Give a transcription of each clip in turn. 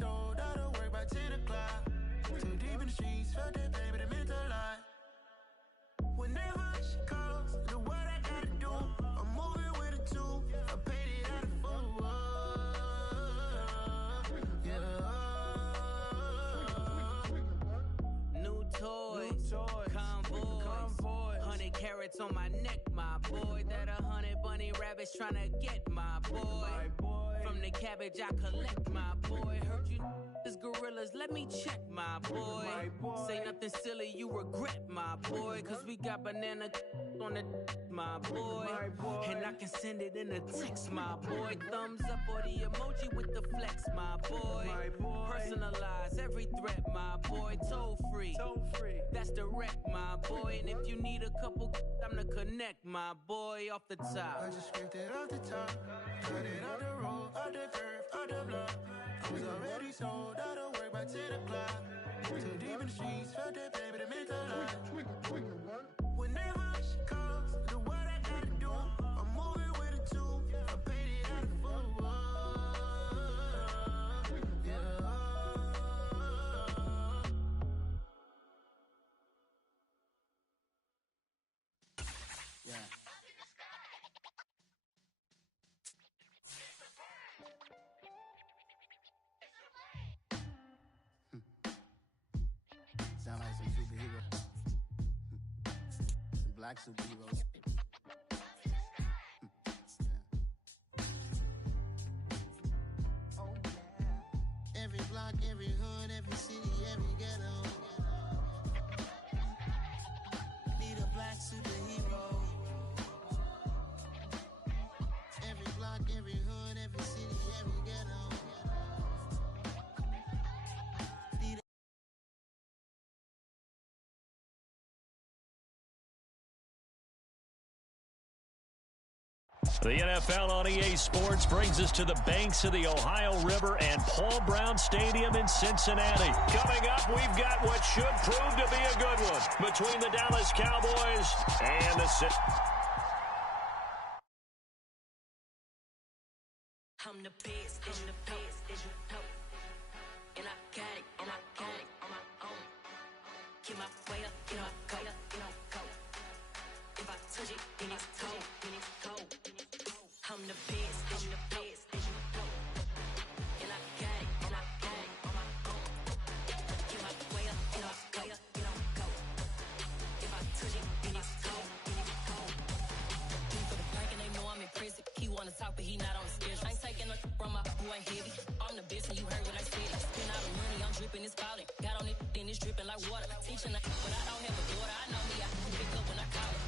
sold out of work by 10 o'clock. Too deep in the streets, felt that baby, that meant a lot. Whenever she calls, look what I gotta do. I'm moving with a two, I paid it out of full. Yeah. New toys, convoys, 100 carats on my neck, my boy. That 100 bunny rabbits tryna get my boy. From the cabbage I collect, my boy. Heard you this gorillas, let me check, my boy. Say nothing silly, you regret, my boy. Cause we got banana on the my boy. And I can send it in a text, my boy. Thumbs up or the emoji with the flex, my boy. Personalize every threat, my boy. Toll free, that's direct, my boy. And if you need a couple, I'm to connect, my boy. Off the top, I just scraped it off the top, cut it out the road, out the curve, out the block. I was already sold out of work by 10 o'clock. Too deep in the streets, felt that baby, that meant a lot. Whenever she calls, look what I gotta do. I'm moving with a two, I paid it out of full. Yeah. Sound like some superheroes. Some black superheroes. Oh, yeah. Every block, every hood, every city, every ghetto. Need a black superhero. Every block, every hood, every city, every ghetto. The NFL on EA Sports brings us to the banks of the Ohio River and Paul Brown Stadium in Cincinnati. Coming up, we've got what should prove to be a good one between the Dallas Cowboys and the I'm the best, and you know, and I got it, on my own. Get my way up, get my go. If I touch it, then it's cold, I'm the best, and you know, and I got it, on my own. Get my way up, get my go. If I touch it, then it's cold. For the break and they know I'm in prison. He wanna talk, but he not on the schedule. I ain't taking no from my boy heavy. I'm the best, and you heard what I said. Spend all the money, I'm dripping, it's falling. Got on it, then it's dripping like water. Teaching, but I don't have a daughter. I know me, I can pick up when I call it.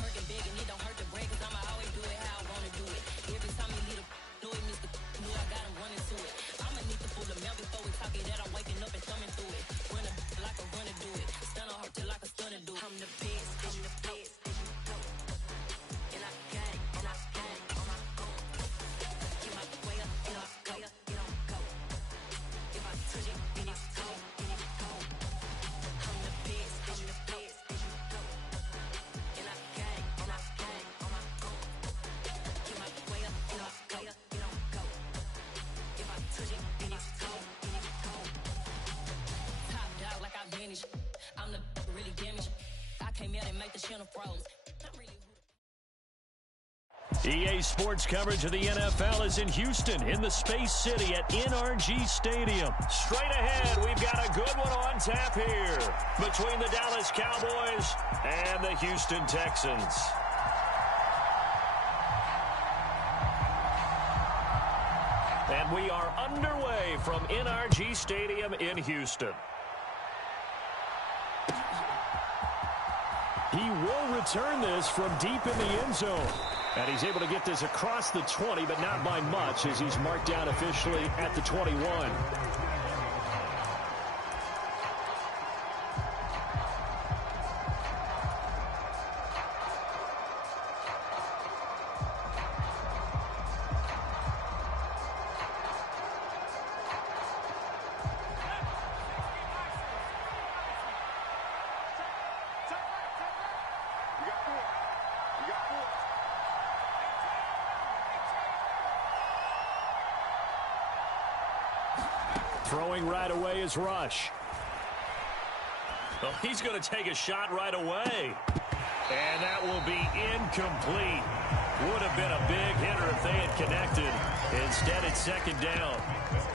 Working big, and it don't hurt to break, cause I'ma always do it how I wanna do it. Every time you need a know it, Mr. Know I got him running to it. I'ma need to pull the mail before we talk it that I'm waking up and thumbing through it. Run a like a runner do it. Stun on her till like a stunner do it. I'm the best, and I got it, and I got it on my own. Get my way up, get my go. If I touch it, then it's cold. I'm the best, and I got it, on my own. Get my way up, get my go. If I touch it, then it's cold. Top dog like I vanished. I'm the really damaged. I came out and make the channel froze. Not really. EA Sports coverage of the NFL is in Houston, in the Space City at NRG Stadium. Straight ahead, we've got a good one on tap here between the Dallas Cowboys and the Houston Texans. And we are underway from NRG Stadium in Houston. He will return this from deep in the end zone. And he's able to get this across the 20, but not by much, as he's marked down officially at the 21. Throwing right away is Rush. Well, he's going to take a shot right away. And that will be incomplete. Would have been a big hitter if they had connected. Instead, it's second down.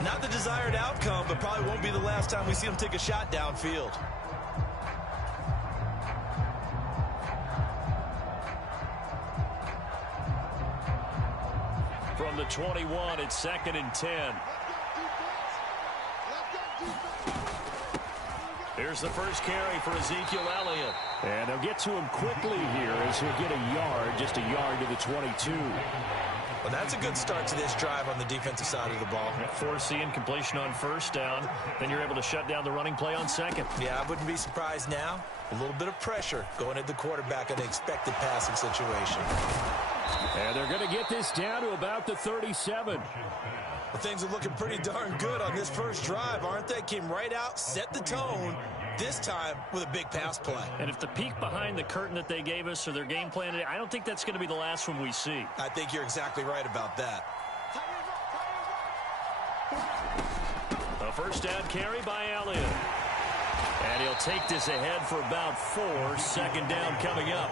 Not the desired outcome, but probably won't be the last time we see him take a shot downfield. From the 21, it's 2nd and 10. Here's the first carry for Ezekiel Elliott. And they'll get to him quickly here as he'll get a yard, just a yard to the 22. Well, that's a good start to this drive on the defensive side of the ball. Forcing incompletion on first down. Then you're able to shut down the running play on second. Yeah, I wouldn't be surprised now. A little bit of pressure going at the quarterback in an expected passing situation. And they're going to get this down to about the 37. Well, things are looking pretty darn good on this first drive, aren't they? Came right out, set the tone, this time with a big pass play. And if the peek behind the curtain that they gave us or their game plan today, I don't think that's going to be the last one we see. I think you're exactly right about that. A first down carry by Elliott. And he'll take this ahead for about 4. Second down coming up.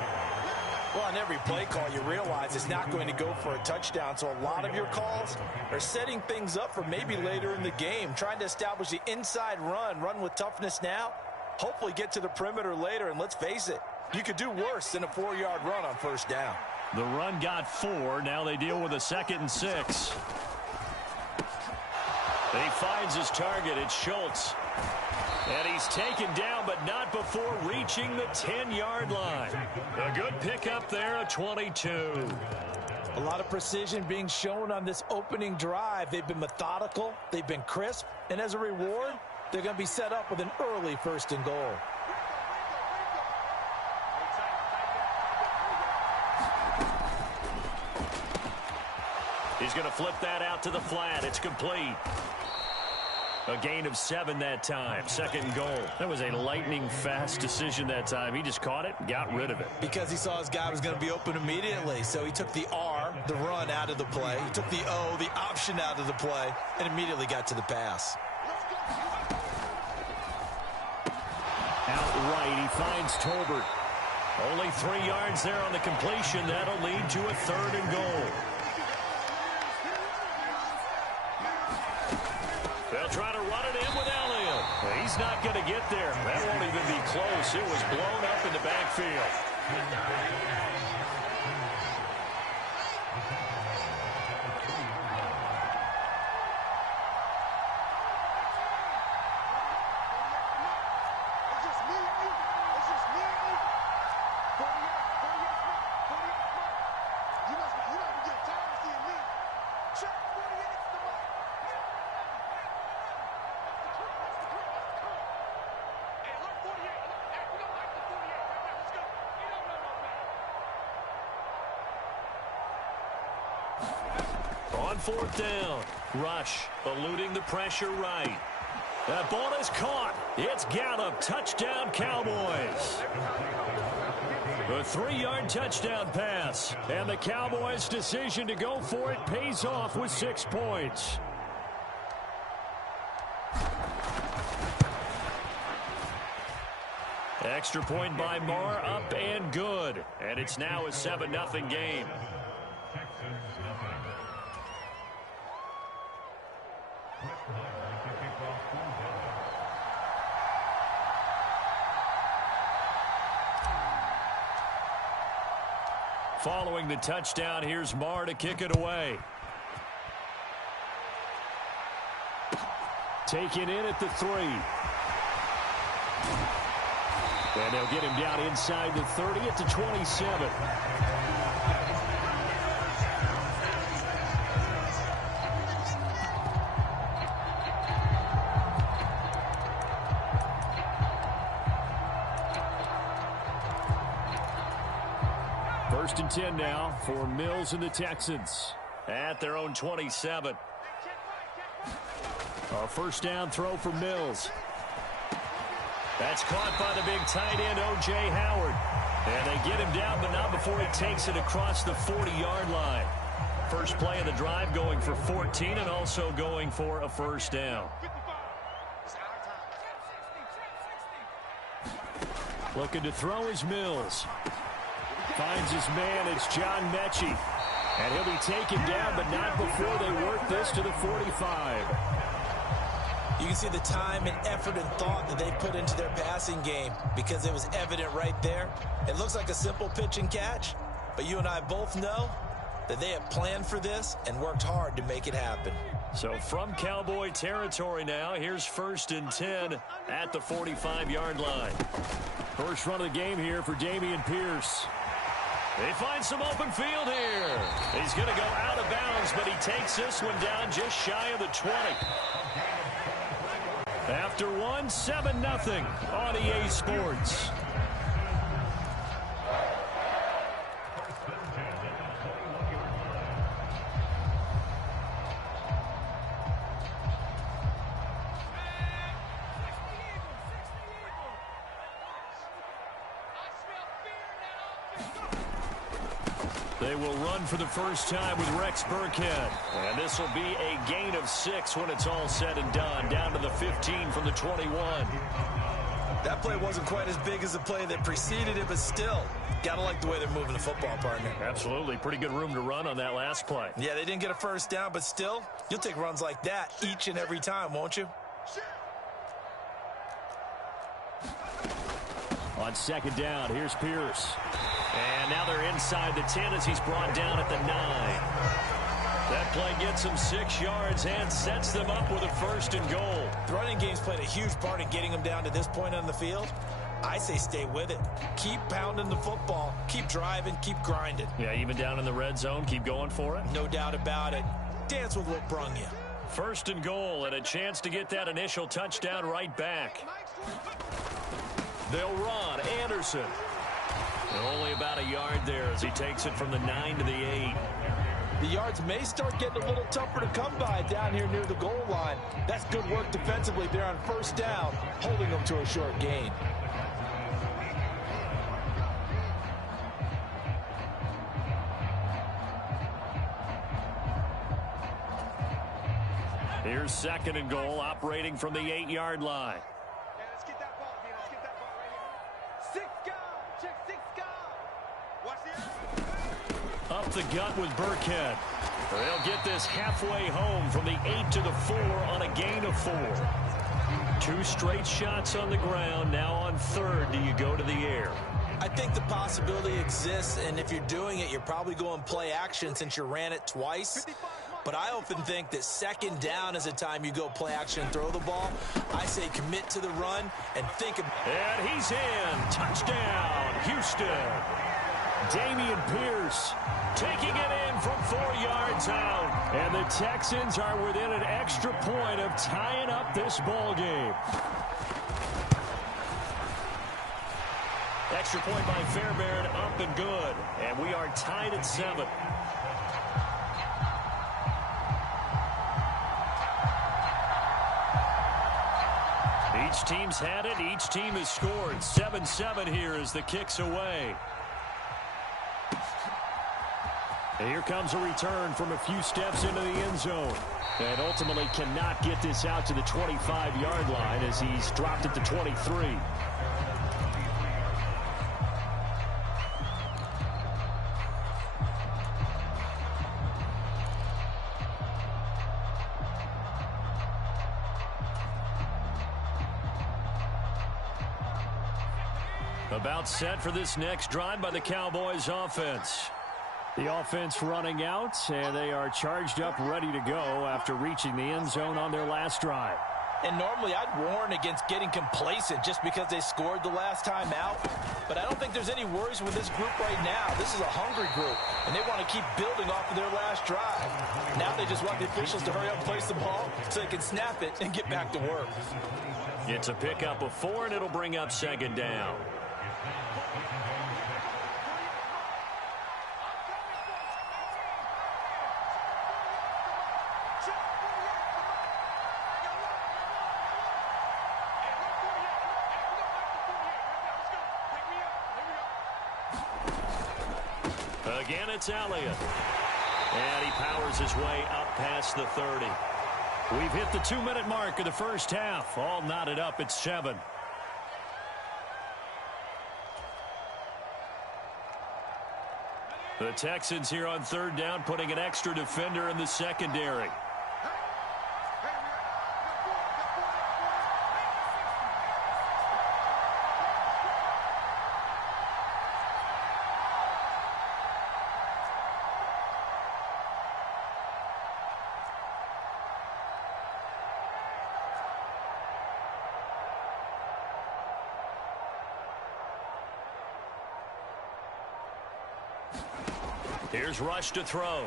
Well, on every play call, you realize it's not going to go for a touchdown, so a lot of your calls are setting things up for maybe later in the game, trying to establish the inside run with toughness now, hopefully get to the perimeter later, and let's face it, you could do worse than a 4-yard run on first down. The run got 4. Now they deal with a 2nd and 6. He finds his target. It's Schultz. And he's taken down, but not before reaching the 10-yard line. A good pickup there, a 22. A lot of precision being shown on this opening drive. They've been methodical, they've been crisp, and as a reward, they're going to be set up with an early 1st and goal. He's going to flip that out to the flat. It's complete. A gain of 7 that time. 2nd and goal. That was a lightning-fast decision that time. He just caught it and got rid of it. Because he saw his guy was going to be open immediately. So he took the R, the run, out of the play. He took the O, the option, out of the play, and immediately got to the pass. Outright, he finds Tolbert. Only 3 yards there on the completion. That'll lead to a 3rd and goal. They'll try to run it in with Elliott. He's not going to get there. That won't even be close. It was blown up in the backfield. On 4th down, Rush eluding the pressure right. That ball is caught. It's Gallup. Touchdown, Cowboys. A 3-yard touchdown pass. And the Cowboys' decision to go for it pays off with 6 points. Extra point by Marr, up and good. And it's now a 7-0 game. Following the touchdown, here's Marr to kick it away. Taken in at the 3. And they'll get him down inside the 30 at the 27. First and 10 now for Mills and the Texans at their own 27. A first down throw for Mills. That's caught by the big tight end, O.J. Howard. And they get him down, but not before he takes it across the 40-yard line. First play of the drive going for 14 and also going for a first down. Looking to throw his Mills. Finds his man. It's John Mechie. And he'll be taken down, but not before they work this to the 45. You can see the time and effort and thought that they put into their passing game because it was evident right there. It looks like a simple pitch and catch, but you and I both know that they have planned for this and worked hard to make it happen. So from Cowboy territory now, here's 1st and 10 at the 45-yard line. First run of the game here for Dameon Pierce. They find some open field here. He's going to go out of bounds, but he takes this one down just shy of the 20. After one, 7-0 on EA Sports. They will run for the first time with Rex Burkhead. And this will be a gain of 6 when it's all said and done. Down to the 15 from the 21. That play wasn't quite as big as the play that preceded it, but still, got to like the way they're moving the football, partner. Absolutely. Pretty good room to run on that last play. Yeah, they didn't get a first down, but still, you'll take runs like that each and every time, won't you? On 2nd down, here's Pierce. And now they're inside the 10 as he's brought down at the 9. That play gets him 6 yards and sets them up with a 1st and goal. The running game's played a huge part in getting them down to this point on the field. I say stay with it. Keep pounding the football. Keep driving. Keep grinding. Yeah, even down in the red zone, keep going for it. No doubt about it. Dance with what brung you. 1st and goal and a chance to get that initial touchdown right back. They'll run. Anderson. And only about a yard there as he takes it from the 9 to the 8. The yards may start getting a little tougher to come by down here near the goal line. That's good work defensively there on 1st down, holding them to a short gain. Here's 2nd and goal, operating from the 8-yard line. Up the gut with Burkhead. They'll get this halfway home from the 8 to the 4 on a gain of 4. 2 straight shots on the ground. Now on 3rd, do you go to the air? I think the possibility exists, and if you're doing it, you're probably going play action since you ran it twice. But I often think that 2nd down is a time you go play action and throw the ball. I say commit to the run and think of... And he's in. Touchdown, Houston. Dameon Pierce taking it in from 4 yards out. And the Texans are within an extra point of tying up this ball game. Extra point by Fairbairn, up and good. And we are tied at 7. Each team's had it. Each team has scored. 7-7 here as the kick's away. And here comes a return from a few steps into the end zone. And ultimately cannot get this out to the 25-yard line as he's dropped at the 23. About set for this next drive by the Cowboys offense. The offense running out, and they are charged up, ready to go after reaching the end zone on their last drive. And normally I'd warn against getting complacent just because they scored the last time out. But I don't think there's any worries with this group right now. This is a hungry group, and they want to keep building off of their last drive. Now they just want the officials to hurry up and place the ball so they can snap it and get back to work. It's a pickup of 4, and it'll bring up 2nd down. Again, it's Elliott. And he powers his way up past the 30. We've hit the 2-minute mark of the first half. All knotted up at 7. The Texans here on third down, putting an extra defender in the secondary. Here's Rush to throw.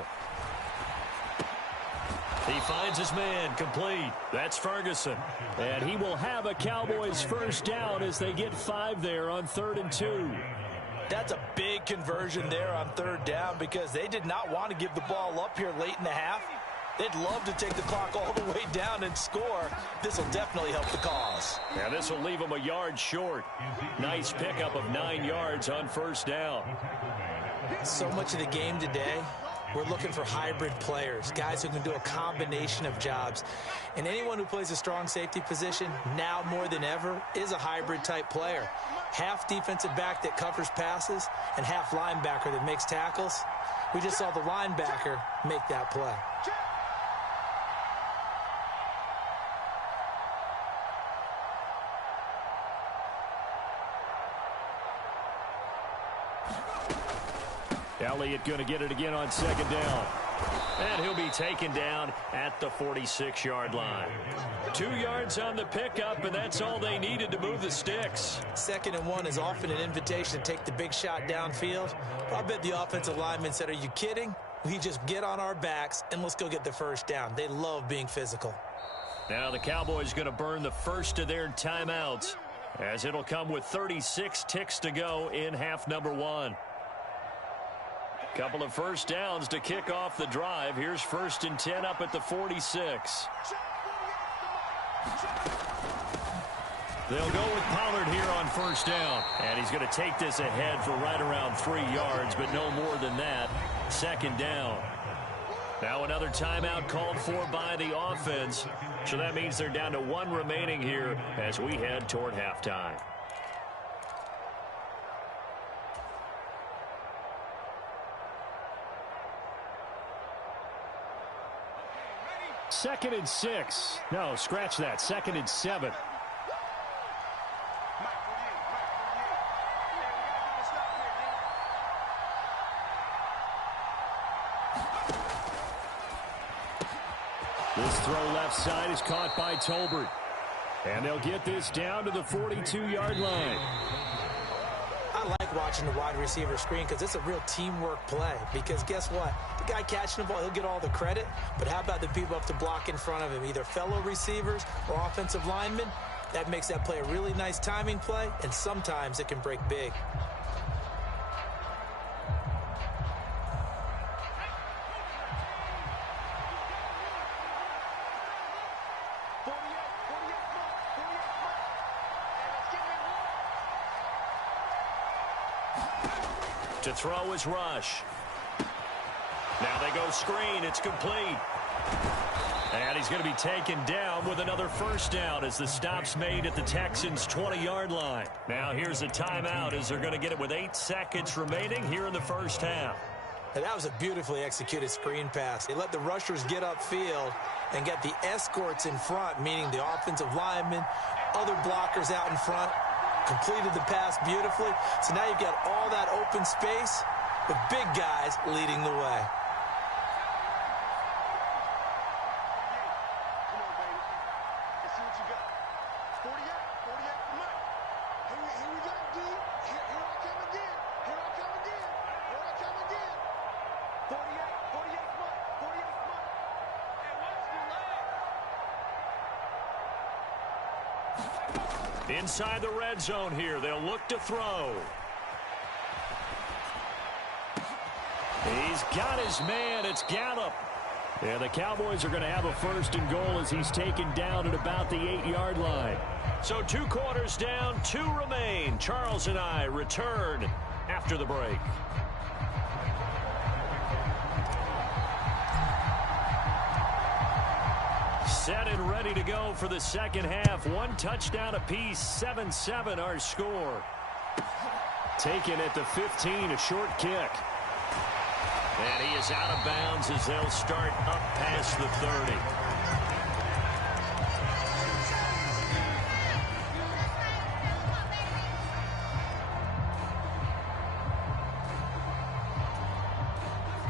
He finds his man, complete. That's Ferguson. And he will have a Cowboys first down as they get 5 there on 3rd and 2. That's a big conversion there on 3rd down because they did not want to give the ball up here late in the half. They'd love to take the clock all the way down and score. This will definitely help the cause. Yeah, this will leave them a yard short. Nice pickup of 9 yards on first down. So much of the game today, we're looking for hybrid players, guys who can do a combination of jobs. And anyone who plays a strong safety position, now more than ever, is a hybrid type player. Half defensive back that covers passes and half linebacker that makes tackles. We just saw the linebacker make that play. Elliott going to get it again on 2nd down. And he'll be taken down at the 46-yard line. 2 yards on the pickup, and that's all they needed to move the sticks. 2nd and 1 is often an invitation to take the big shot downfield. I bet the offensive lineman said, "Are you kidding? We just get on our backs and let's go get the first down." They love being physical. Now the Cowboys going to burn the first of their timeouts, as it'll come with 36 ticks to go in half number 1. Couple of first downs to kick off the drive. Here's 1st and 10 up at the 46. They'll go with Pollard here on 1st down. And he's going to take this ahead for right around 3 yards, but no more than that. 2nd down. Now another timeout called for by the offense. So that means they're down to 1 remaining here as we head toward halftime. Second and 6. No, scratch that. 2nd and 7. This throw left side is caught by Tolbert. And they'll get this down to the 42-yard line. I like watching the wide receiver screen because it's a real teamwork play. Because guess what? The guy catching the ball, he'll get all the credit. But how about the people up to block in front of him, either fellow receivers or offensive linemen? That makes that play a really nice timing play, and sometimes it can break big. To throw is Rush. Now they go screen. It's complete. And he's going to be taken down with another first down as the stop's made at the Texans' 20-yard line. Now here's a timeout as they're going to get it with 8 seconds remaining here in the first half. And that was a beautifully executed screen pass. They let the rushers get upfield and get the escorts in front, meaning the offensive linemen, other blockers out in front. Completed the pass beautifully. So now you've got all that open space with big guys leading the way. Inside the red zone here, they'll look to throw. He's got his man. It's Gallup. Yeah, the Cowboys are going to have a 1st and goal as he's taken down at about the 8-yard line. So 2 quarters down, 2 remain. Charles and I return after the break. Set and ready to go for the second half. 1 touchdown apiece, 7-7 our score. Taken at the 15, a short kick. And he is out of bounds as they'll start up past the 30.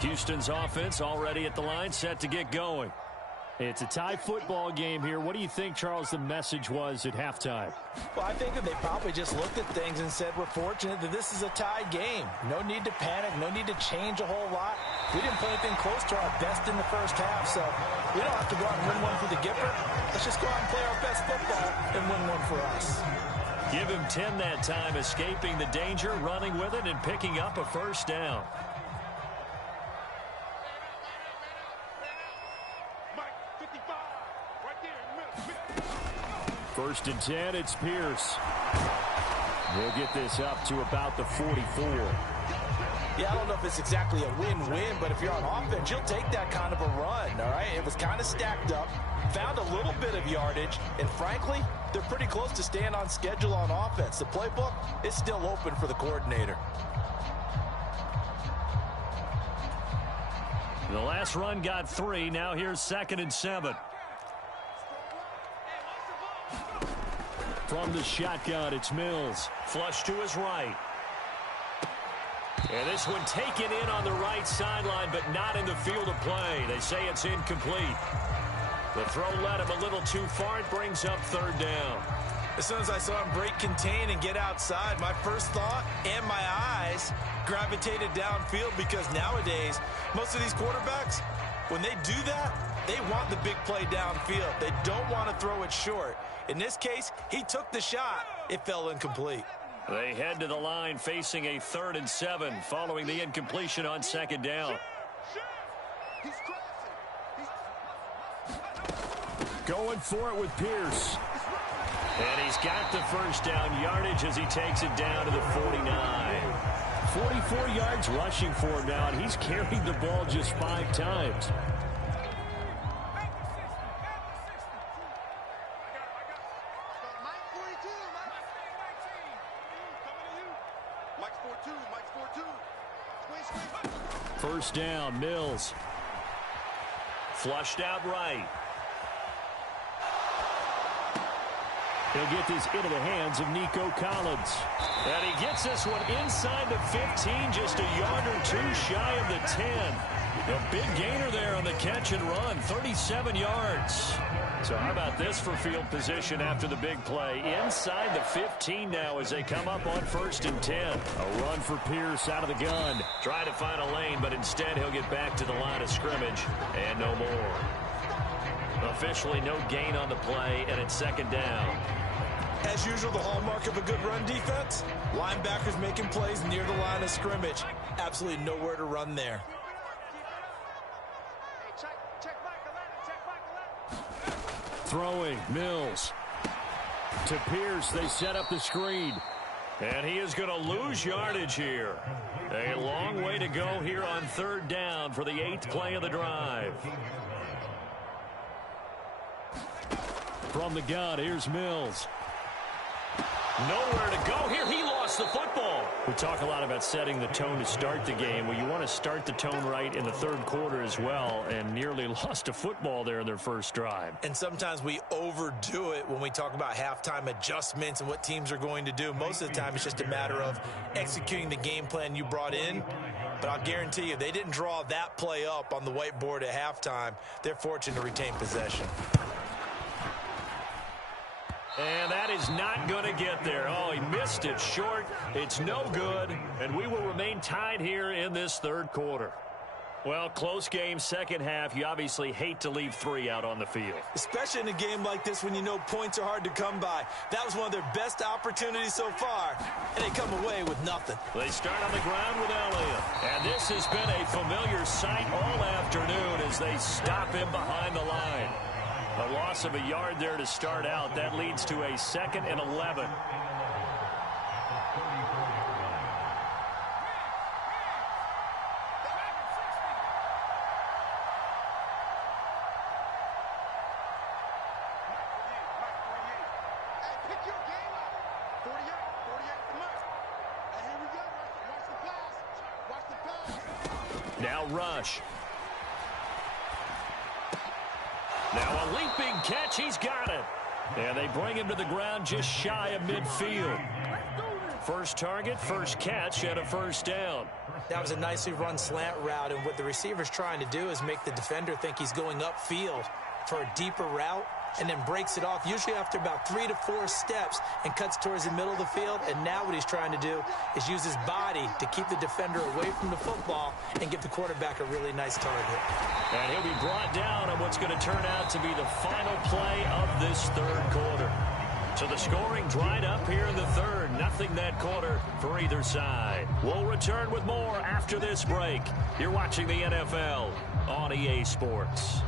Houston's offense already at the line, set to get going. It's a tie football game here. What do you think, Charles, the message was at halftime? Well, I think that they probably just looked at things and said, we're fortunate that this is a tie game. No need to panic, no need to change a whole lot. We didn't play anything close to our best in the first half, so we don't have to go out and win one for the Gipper. Let's just go out and play our best football and win one for us. Give him 10 that time, escaping the danger, running with it, and picking up a first down. First and 10, it's Pierce. We'll get this up to about the 44. Yeah, I don't know if it's exactly a win-win, but if you're on offense, you'll take that kind of a run, all right? It was kind of stacked up, found a little bit of yardage, and frankly, they're pretty close to staying on schedule on offense. The playbook is still open for the coordinator. The last run got 3. Now here's 2nd and 7. From the shotgun, it's Mills. Flush to his right. And this one taken in on the right sideline, but not in the field of play. They say it's incomplete. The throw led him a little too far. It brings up 3rd down. As soon as I saw him break contain and get outside, my first thought and my eyes gravitated downfield, because nowadays, most of these quarterbacks, when they do that, they want the big play downfield. They don't want to throw it short. In this case, he took the shot. It fell incomplete. They head to the line facing a 3rd and 7 following the incompletion on 2nd down. Going for it with Pierce. And he's got the first down yardage as he takes it down to the 49. 44 yards rushing for him now, and he's carried the ball just 5 times. First down, Mills. Flushed out right. He'll get this into the hands of Nico Collins. And he gets this one inside the 15, just a yard or 2 shy of the 10. A big gainer there on the catch and run, 37 yards. So how about this for field position after the big play? Inside the 15 now as they come up on 1st and 10. A run for Pierce out of the gun. Trying to find a lane, but instead he'll get back to the line of scrimmage and no more. Officially no gain on the play, and it's 2nd down. As usual, the hallmark of a good run defense, linebackers making plays near the line of scrimmage. Absolutely nowhere to run there. Throwing, Mills. To Pierce, they set up the screen. And he is going to lose yardage here. A long way to go here on 3rd down for the 8th play of the drive. From the gun, here's Mills. Nowhere to go here. He lost the football. We talk a lot about setting the tone to start the game. Well, you want to start the tone right in the 3rd quarter as well, and nearly lost a football there in their first drive. And sometimes we overdo it when we talk about halftime adjustments and what teams are going to do. Most of the time, it's just a matter of executing the game plan you brought in. But I'll guarantee you, they didn't draw that play up on the whiteboard at halftime. They're fortunate to retain possession. And that is not going to get there. Oh, he missed it short. It's no good. And we will remain tied here in this 3rd quarter. Well, close game, 2nd half. You obviously hate to leave 3 out on the field. Especially in a game like this when you know points are hard to come by. That was one of their best opportunities so far, and they come away with nothing. They start on the ground with Elliott. And this has been a familiar sight all afternoon as they stop him behind the line. A loss of a yard there to start out. That leads to a 2nd and 11. Now rush. Now a leaping catch. He's got it. And they bring him to the ground just shy of midfield. First target, first catch, and a first down. That was a nicely run slant route, and what the receiver's trying to do is make the defender think he's going upfield for a deeper route, and then breaks it off, usually after about 3 to 4 steps, and cuts towards the middle of the field. And now what he's trying to do is use his body to keep the defender away from the football and give the quarterback a really nice target. And he'll be brought down on what's going to turn out to be the final play of this third quarter. So the scoring dried up here in the third. Nothing that quarter for either side. We'll return with more after this break. You're watching the NFL on EA Sports.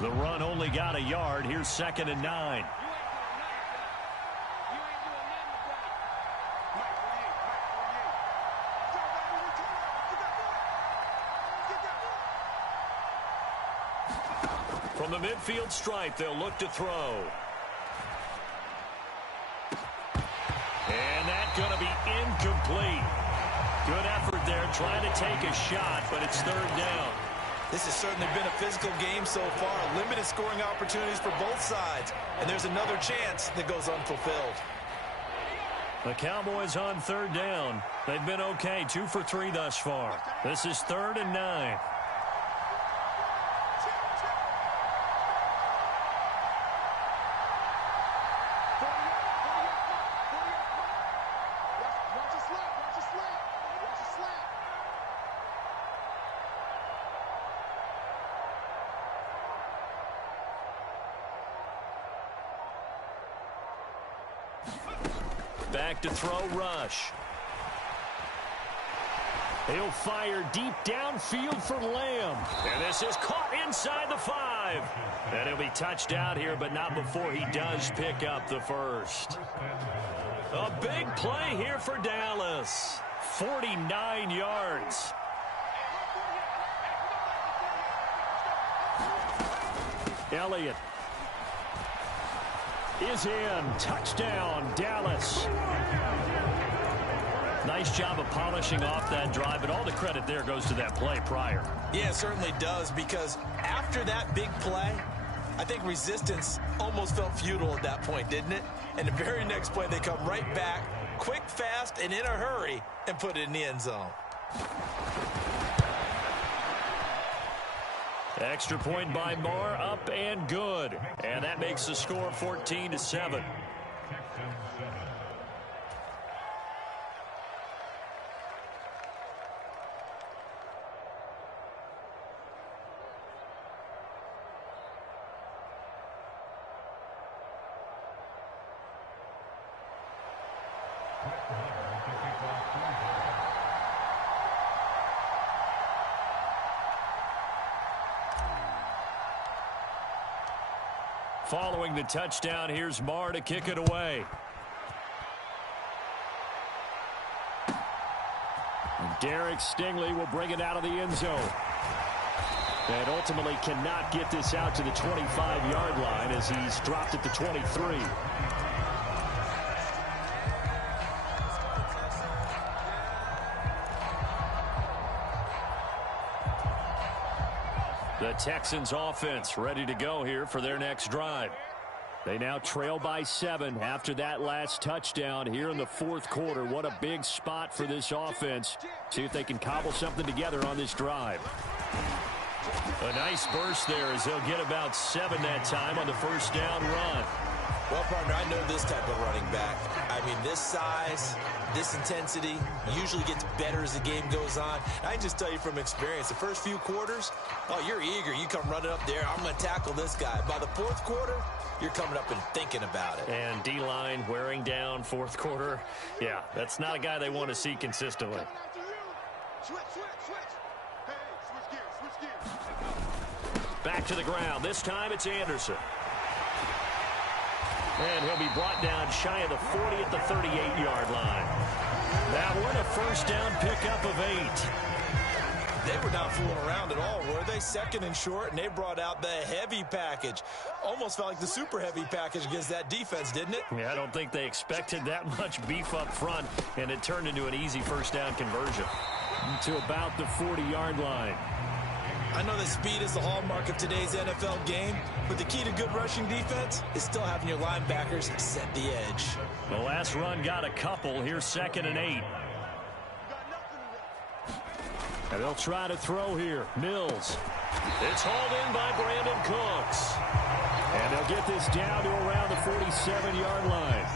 The run only got a yard. Here's 2nd and 9. From the midfield stripe, they'll look to throw. And that's going to be incomplete. Good effort there, trying to take a shot, but it's 3rd down. This has certainly been a physical game so far. Limited scoring opportunities for both sides. And there's another chance that goes unfulfilled. The Cowboys on 3rd down. They've been okay, 2 for 3 thus far. This is 3rd and 9. Back to throw, Rush. He'll fire deep downfield for Lamb. And this is caught inside the 5. And he'll be touched out here, but not before he does pick up the first. A big play here for Dallas. 49 yards. Elliott is in. Touchdown, Dallas. Nice job of polishing off that drive, but all the credit there goes to that play prior. Yeah, it certainly does, because after that big play, I think resistance almost felt futile at that point, didn't it? And the very next play, they come right back, quick, fast, and in a hurry, and put it in the end zone. Extra point by Moore, up and good. And that makes the score 14-7. Following the touchdown, here's Marr to kick it away. And Derek Stingley will bring it out of the end zone. And ultimately cannot get this out to the 25-yard line as he's dropped at the 23. The Texans offense ready to go here for their next drive. They now trail by 7 after that last touchdown here in the 4th quarter. What a big spot for this offense. See if they can cobble something together on this drive. A nice burst there as they'll get about 7 that time on the first down run. Well, partner, I know this type of running back. I mean, this size, this intensity usually gets better as the game goes on. I can just tell you from experience, the first few quarters, oh, you're eager. You come running up there, I'm going to tackle this guy. By the 4th quarter, you're coming up and thinking about it. And D-line wearing down 4th quarter. Yeah, that's not a guy they want to see consistently. Back to the ground. This time it's Anderson. And he'll be brought down shy of the 40 at the 38-yard line. That one a first down pickup of 8. They were not fooling around at all, were they? 2nd and short, and they brought out the heavy package. Almost felt like the super heavy package against that defense, didn't it? Yeah, I don't think they expected that much beef up front, and it turned into an easy first down conversion. to about the 40-yard line. I know that speed is the hallmark of today's NFL game, but the key to good rushing defense is still having your linebackers set the edge. The last run got a couple. Here's 2nd and 8. And they'll try to throw here. Mills. It's hauled in by Brandon Cooks. And they'll get this down to around the 47-yard line.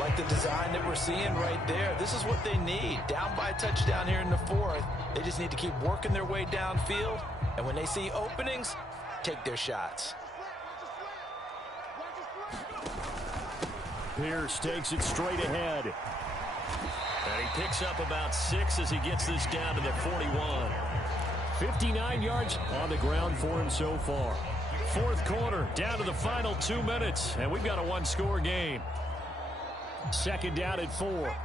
Like the design that we're seeing right there. This is what they need. Down by a touchdown here in the 4th. They just need to keep working their way downfield. And when they see openings, take their shots. Pierce takes it straight ahead. And he picks up about 6 as he gets this down to the 41. 59 yards on the ground for him so far. 4th quarter, down to the final 2 minutes. And we've got a one-score game. 2nd down at 4.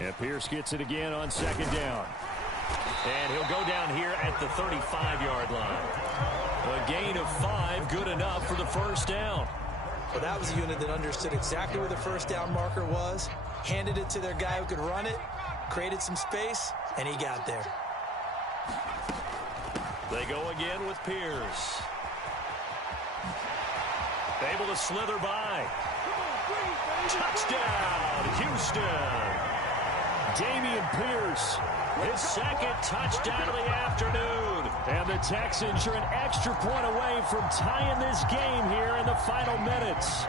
And Pierce gets it again on 2nd down. And he'll go down here at the 35-yard line. A gain of 5, good enough for the 1st down. Well, that was a unit that understood exactly where the 1st down marker was, handed it to their guy who could run it, created some space, and he got there. They go again with Pierce. Able to slither by. Touchdown, Houston. Damian Pierce, his 2nd touchdown of the afternoon. And the Texans are an extra point away from tying this game here in the final minutes.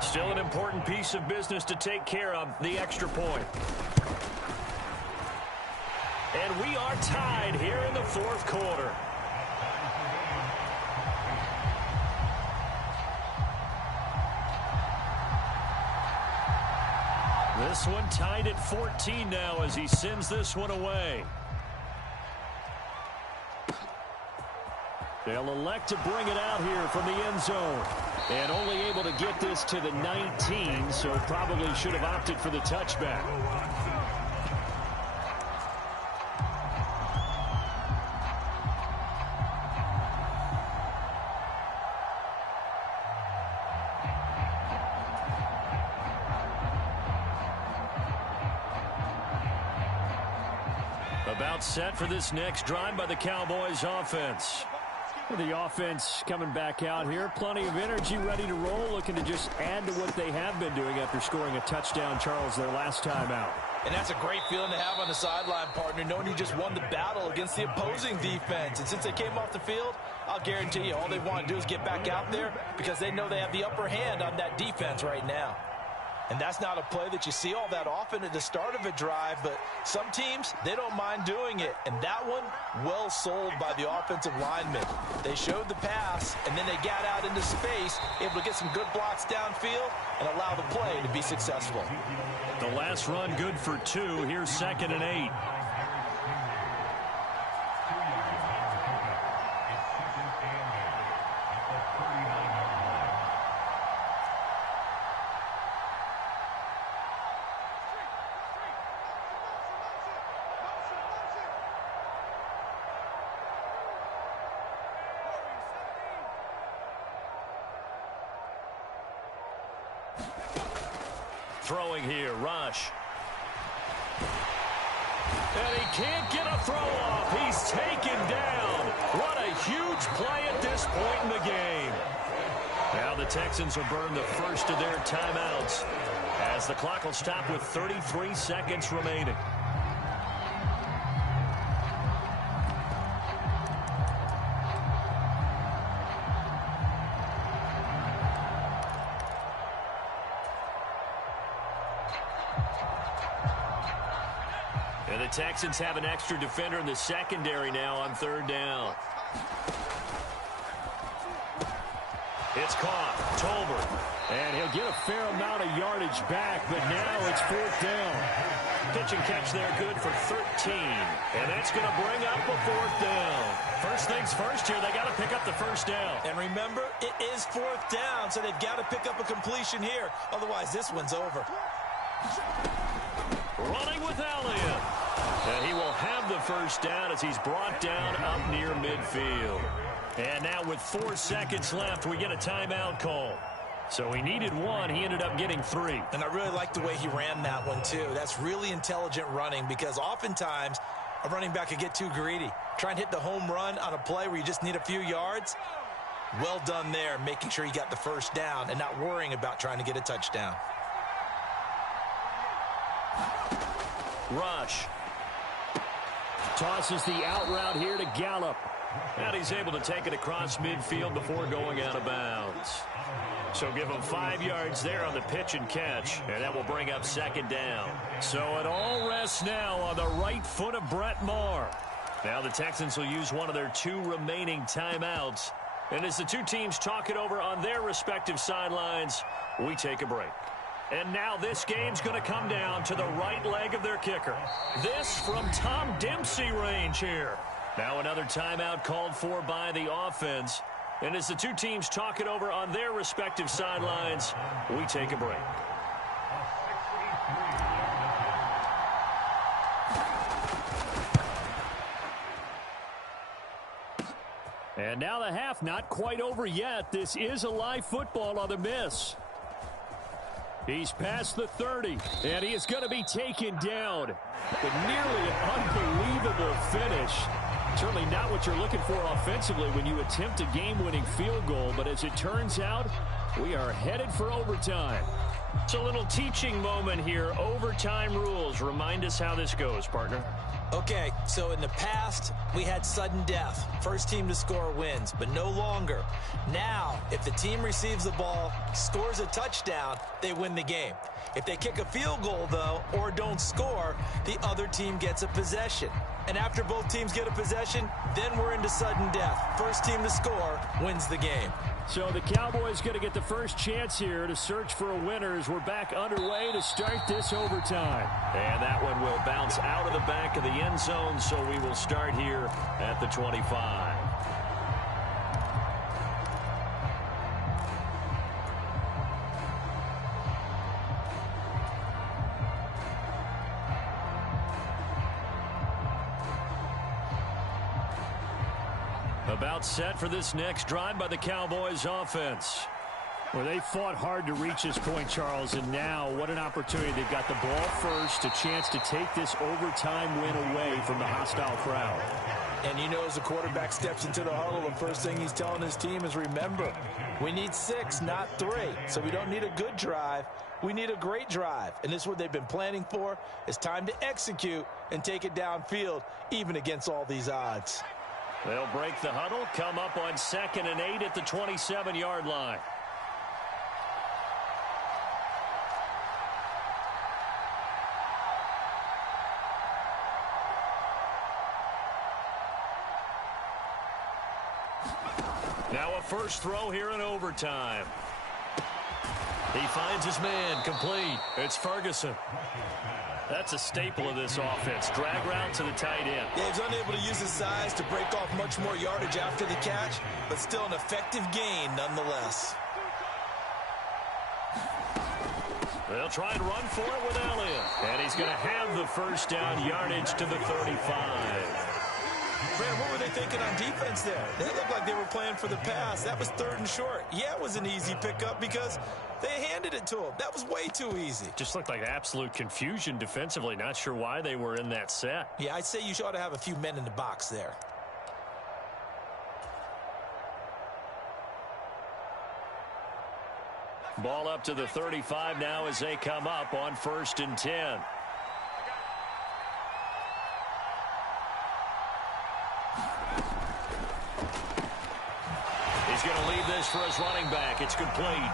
Still an important piece of business to take care of, the extra point. And we are tied here in the 4th quarter. This one tied at 14 now as he sends this one away. They'll elect to bring it out here from the end zone. And only able to get this to the 19, so probably should have opted for the touchback. About set for this next drive by the Cowboys offense. The offense coming back out here. Plenty of energy, ready to roll, looking to just add to what they have been doing after scoring a touchdown, Charles, their last time out. And that's a great feeling to have on the sideline, partner, knowing you just won the battle against the opposing defense. And since they came off the field, I'll guarantee you all they want to do is get back out there because they know they have the upper hand on that defense right now. And that's not a play that you see all that often at the start of a drive, but some teams, they don't mind doing it. And that one, well sold by the offensive linemen. They showed the pass, and then they got out into space, able to get some good blocks downfield and allow the play to be successful. The last run good for 2. Here's 2nd and 8. Throwing here, Rush. And he can't get a throw off. He's taken down. What a huge play at this point in the game. Now the Texans will burn the first of their timeouts as the clock will stop with 33 seconds remaining. And the Texans have an extra defender in the secondary now on 3rd down. It's caught. Tolbert. And he'll get a fair amount of yardage back, but now it's 4th down. Pitch and catch there good for 13. And that's going to bring up a 4th down. First things first here, they got to pick up the 1st down. And remember, it is 4th down, so they've got to pick up a completion here. Otherwise, this one's over. Running with Elliott. And he will have the 1st down as he's brought down up near midfield. And now with 4 seconds left, we get a timeout call. So he needed one. He ended up getting 3. And I really like the way he ran that one, too. That's really intelligent running because oftentimes a running back could get too greedy. Try and hit the home run on a play where you just need a few yards. Well done there, making sure he got the first down and not worrying about trying to get a touchdown. Rush. Tosses the out route here to Gallup. And he's able to take it across midfield before going out of bounds. So give him 5 yards there on the pitch and catch, and that will bring up second down. So it all rests now on the right foot of Brett Maher. Now the Texans will use one of their 2 remaining timeouts. And as the 2 teams talk it over on their respective sidelines, we take a break. And now this game's going to come down to the right leg of their kicker. This from Tom Dempsey range here. Now another timeout called for by the offense. And as the 2 teams talk it over on their respective sidelines, we take a break. And now the half not quite over yet. This is a live football on the miss. He's past the 30, and he is going to be taken down. But nearly an unbelievable finish. Certainly not what you're looking for offensively when you attempt a game-winning field goal. But as it turns out, we are headed for overtime. It's a little teaching moment here. Overtime rules. Remind us how this goes, partner. Okay, so in the past, we had sudden death. First team to score wins, but no longer. Now, if the team receives the ball, scores a touchdown, they win the game. If they kick a field goal, though, or don't score, the other team gets a possession. And after both teams get a possession, then we're into sudden death. First team to score wins the game. So the Cowboys going to get the first chance here to search for a winner as we're back underway to start this overtime. And that one will bounce out of the back of the end zone, so we will start here at the 25. About set for this next drive by the Cowboys offense. Well, they fought hard to reach this point, Charles, and now what an opportunity. They've got the ball first, a chance to take this overtime win away from the hostile crowd. And you know, as the quarterback steps into the huddle, the first thing he's telling his team is, remember, we need 6, not 3. So we don't need a good drive. We need a great drive. And this is what they've been planning for. It's time to execute and take it downfield, even against all these odds. They'll break the huddle, come up on 2nd and 8 at the 27-yard line. Now a first throw here in overtime. He finds his man, complete. It's Ferguson. That's a staple of this offense. Drag route to the tight end. Yeah, he's unable to use his size to break off much more yardage after the catch, but still an effective gain nonetheless. They'll try and run for it with Elliott. And he's going to have the first down yardage to the 35. Fred, what were they thinking on defense there? They looked like they were playing for the pass. That was 3rd and short. Yeah, it was an easy pickup because they handed it to him. That was way too easy. Just looked like absolute confusion defensively. Not sure why they were in that set. Yeah, I'd say you ought to have a few men in the box there. Ball up to the 35 now as they come up on 1st and 10. He's going to leave this for his running back. It's complete.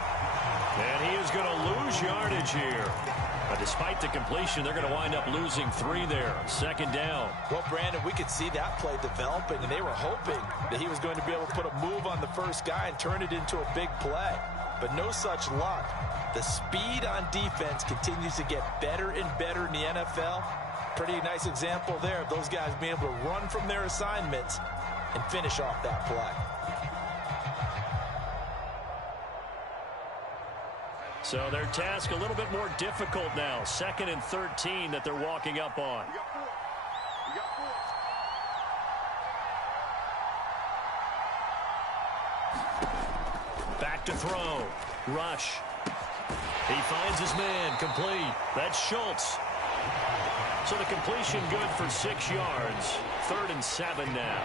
And he is going to lose yardage here. But despite the completion, they're going to wind up losing 3 there. 2nd down. Well, Brandon, we could see that play developing, and they were hoping that he was going to be able to put a move on the first guy and turn it into a big play. But no such luck. The speed on defense continues to get better and better in the NFL. Pretty nice example there of those guys being able to run from their assignments and finish off that play. So their task a little bit more difficult now. 2nd and 13 that they're walking up on. Back to throw. Rush. He finds his man, complete. That's Schultz. So the completion good for 6 yards. 3rd and 7 now.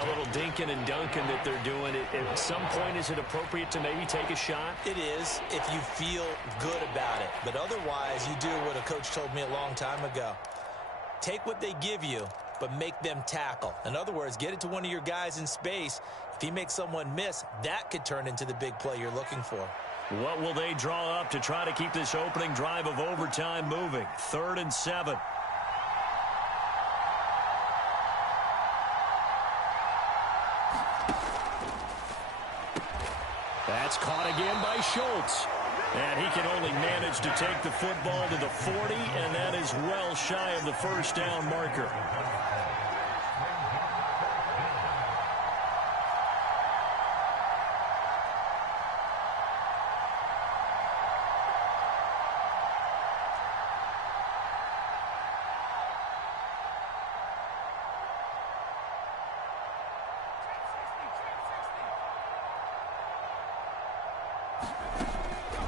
A little dinking and dunking that they're doing. At some point, is it appropriate to maybe take a shot? It is if you feel good about it. But otherwise, you do what a coach told me a long time ago. Take what they give you, but make them tackle. In other words, get it to one of your guys in space. If he makes someone miss, that could turn into the big play you're looking for. What will they draw up to try to keep this opening drive of overtime moving? 3rd and 7. That's caught again by Schultz. And he can only manage to take the football to the 40, and that is well shy of the first down marker.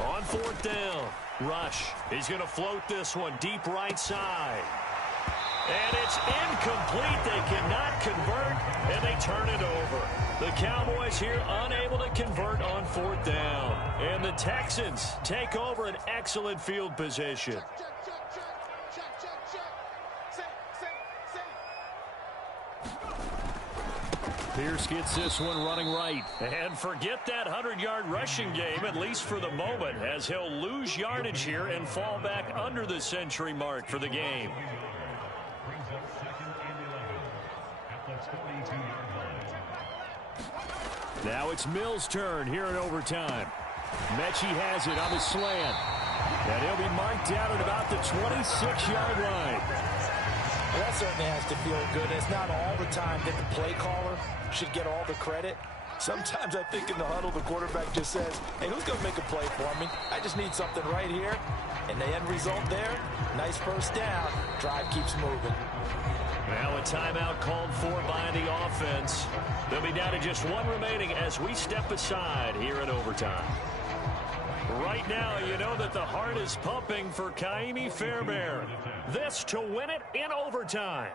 On 4th down, Rush. He's going to float this one deep right side. And it's incomplete. They cannot convert, and they turn it over. The Cowboys here unable to convert on 4th down. And the Texans take over an excellent field position. Pierce gets this one running right. And forget that 100-yard rushing game, at least for the moment, as he'll lose yardage here and fall back under the century mark for the game. Now it's Mills' turn here in overtime. Mechie has it on the slant. And he'll be marked down at about the 26-yard line. Well, that certainly has to feel good. It's not all the time that the play caller should get all the credit. Sometimes I think in the huddle, the quarterback just says, hey, who's going to make a play for me? I just need something right here. And the end result there, nice first down. Drive keeps moving. Now a timeout called for by the offense. They'll be down to just one remaining as we step aside here in overtime. Right now, you know that the heart is pumping for Kaimi Fairbairn. This to win it in overtime.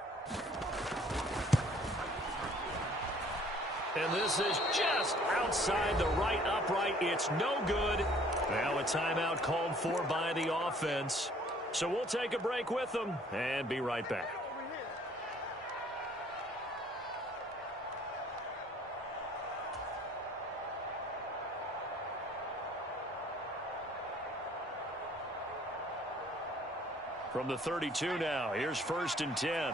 And this is just outside the right upright. It's no good. Now a timeout called for by the offense. So we'll take a break with them and be right back. From the 32 now, here's 1st and 10.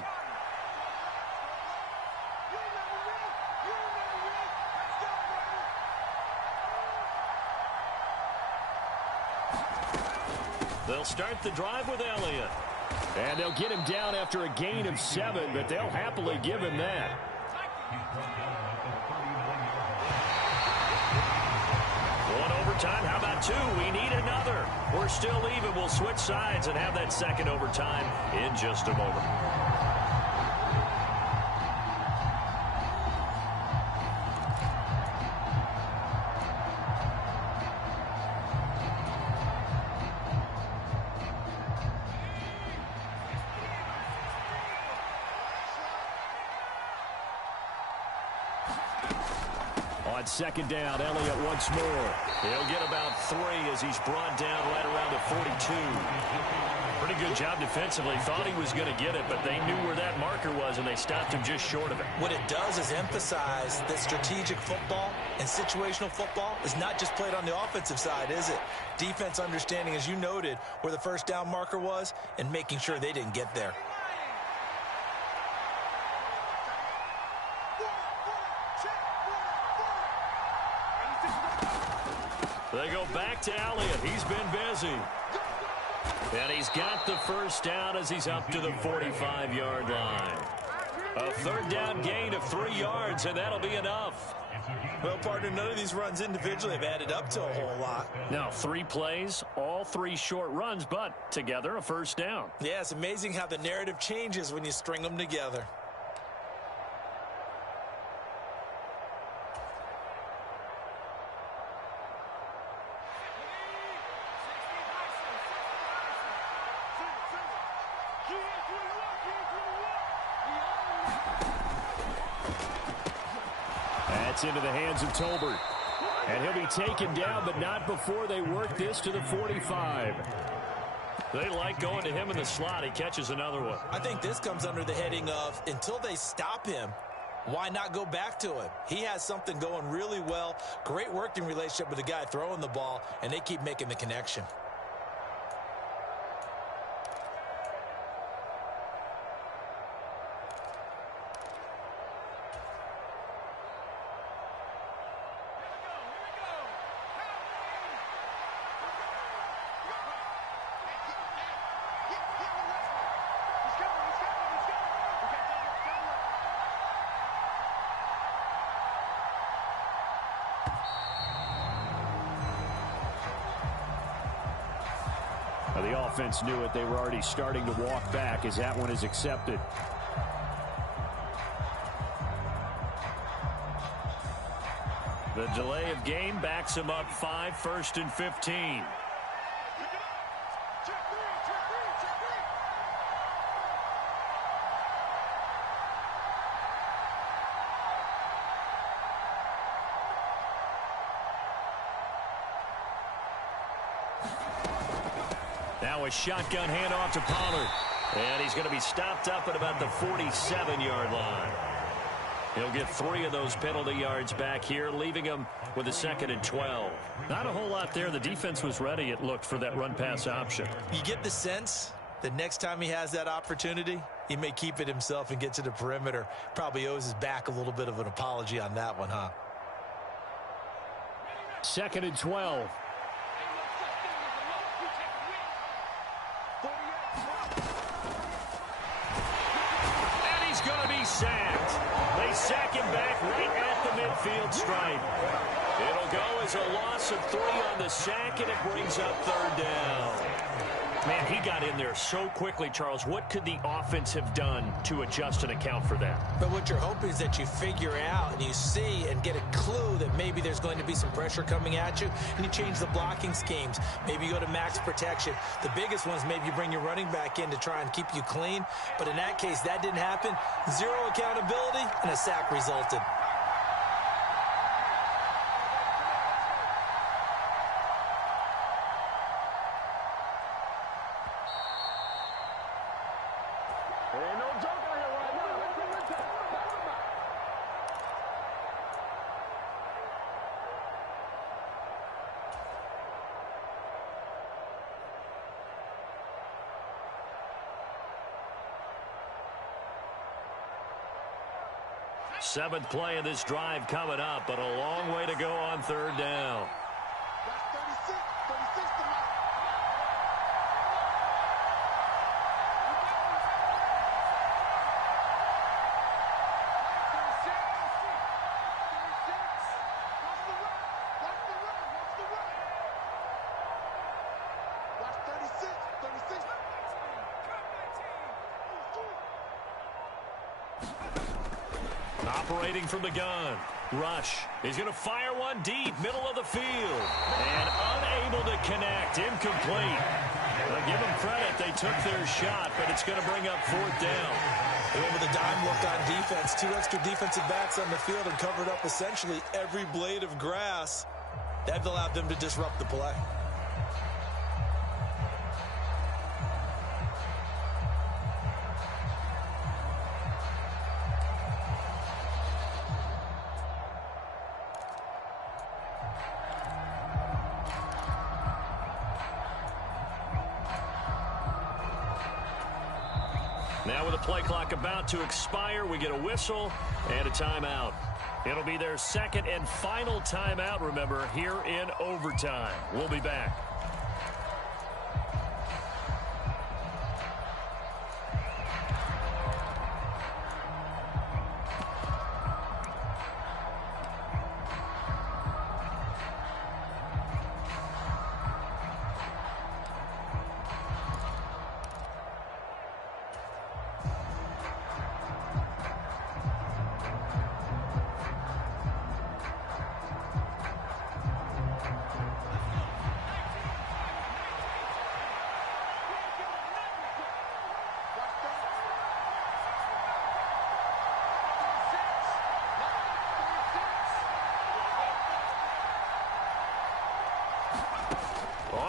They'll start the drive with Elliott. And they'll get him down after a gain of 7, but they'll happily give him that. One overtime, how about 2? We need another. We're still even. We'll switch sides and have that second overtime in just a moment. On 2nd down, Elliott once more. He'll get about 3 as he's brought down right around the 42. Pretty good job defensively. Thought he was going to get it, but they knew where that marker was, and they stopped him just short of it. What it does is emphasize that strategic football and situational football is not just played on the offensive side, is it? Defense understanding, as you noted, where the first down marker was and making sure they didn't get there. They go back to Elliott. He's been busy. And he's got the first down as he's up to the 45-yard line. A 3rd down gain of 3 yards, and that'll be enough. Well, partner, none of these runs individually have added up to a whole lot. Now, 3 plays, all 3 short runs, but together a first down. Yeah, it's amazing how the narrative changes when you string them together. That's into the hands of Tolbert. And he'll be taken down, but not before they work this to the 45. They like going to him in the slot. He catches another one. I think this comes under the heading of until they stop him, why not go back to him? He has something going really well. Great working relationship with the guy throwing the ball, and they keep making the connection. The offense knew it. They were already starting to walk back as that one is accepted. The delay of game backs him up 5, 1st and 15. Now a shotgun handoff to Pollard. And he's going to be stopped up at about the 47-yard line. He'll get 3 of those penalty yards back here, leaving him with a 2nd and 12. Not a whole lot there. The defense was ready, it looked, for that run-pass option. You get the sense that next time he has that opportunity, he may keep it himself and get to the perimeter. Probably owes his back a little bit of an apology on that one, huh? 2nd and 12. Sacked. They sack him back right at the midfield stripe. It'll go as a loss of 3 on the sack, and it brings up 3rd down. Man, he got in there so quickly, Charles. What could the offense have done to adjust and account for that? But what you're hoping is that you figure out and you see and get a clue that maybe there's going to be some pressure coming at you, and you change the blocking schemes. Maybe you go to max protection. The biggest ones, maybe you bring your running back in to try and keep you clean. But in that case, that didn't happen. 0 accountability, and a sack resulted. Seventh play of this drive coming up, but a long way to go on 3rd down. Operating from the gun. Rush. He's going to fire one deep, middle of the field. And unable to connect. Incomplete. I'll give them credit. They took their shot, but it's going to bring up 4th down. They went with a dime look on defense. 2 extra defensive backs on the field and covered up essentially every blade of grass. That allowed them to disrupt the play. Now with the play clock about to expire, we get a whistle and a timeout. It'll be their 2nd and final timeout, remember, here in overtime. We'll be back.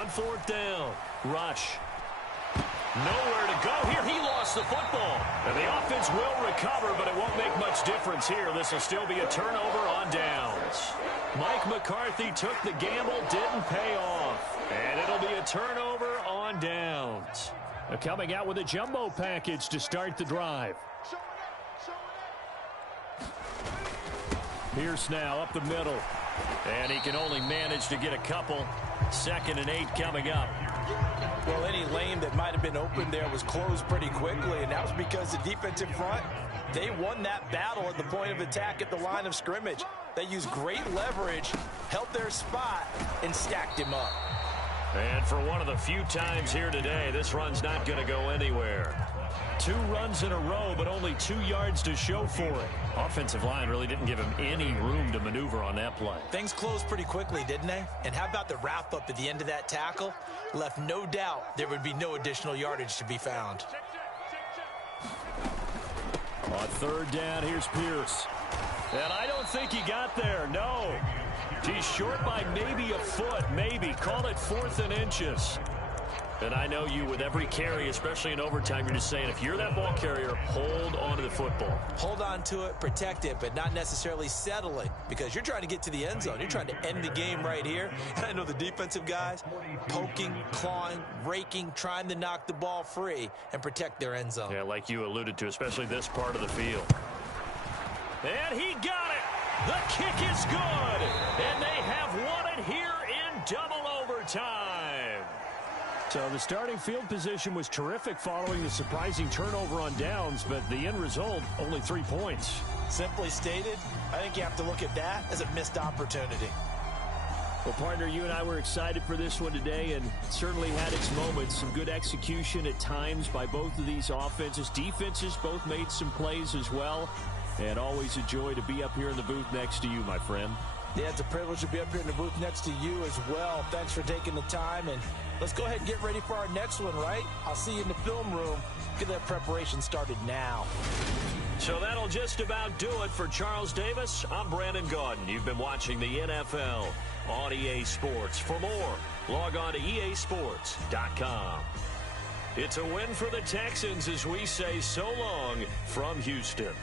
On fourth down, rush. Nowhere to go here. He lost the football. And the offense will recover, but it won't make much difference here. This will still be a turnover on downs. Mike McCarthy took the gamble, didn't pay off. And it'll be a turnover on downs. Coming out with a jumbo package to start the drive. Pierce now up the middle. And he can only manage to get a couple. 2nd and 8 coming up. Well, any lane that might have been open there was closed pretty quickly, and that was because the defensive front, they won that battle at the point of attack at the line of scrimmage. They used great leverage, held their spot, and stacked him up. And for one of the few times here today, this run's not going to go anywhere. 2 runs in a row, but only 2 yards to show for it. Offensive line really didn't give him any room to maneuver on that play. Things closed pretty quickly, didn't they? And how about the wrap-up at the end of that tackle? Left no doubt there would be no additional yardage to be found. On 3rd down, here's Pierce. And I don't think he got there, no. He's short by maybe a foot, maybe. Call it 4th and inches. And I know you, with every carry, especially in overtime, you're just saying, if you're that ball carrier, hold on to the football. Hold on to it, protect it, but not necessarily settle it, because you're trying to get to the end zone. You're trying to end the game right here. And I know the defensive guys poking, clawing, raking, trying to knock the ball free and protect their end zone. Yeah, like you alluded to, especially this part of the field. And he got it. The kick is good. And they have won it here in double overtime. So the starting field position was terrific following the surprising turnover on downs, but the end result, only 3 points. Simply stated, I think you have to look at that as a missed opportunity. Well, partner, you and I were excited for this one today, and certainly had its moments. Some good execution at times by both of these offenses. Defenses both made some plays as well, and always a joy to be up here in the booth next to you, my friend. Yeah, it's a privilege to be up here in the booth next to you as well. Thanks for taking the time, and let's go ahead and get ready for our next one, right? I'll see you in the film room. Get that preparation started now. So that'll just about do it for Charles Davis. I'm Brandon Gaudin. You've been watching the NFL on EA Sports. For more, log on to easports.com. It's a win for the Texans as we say so long from Houston.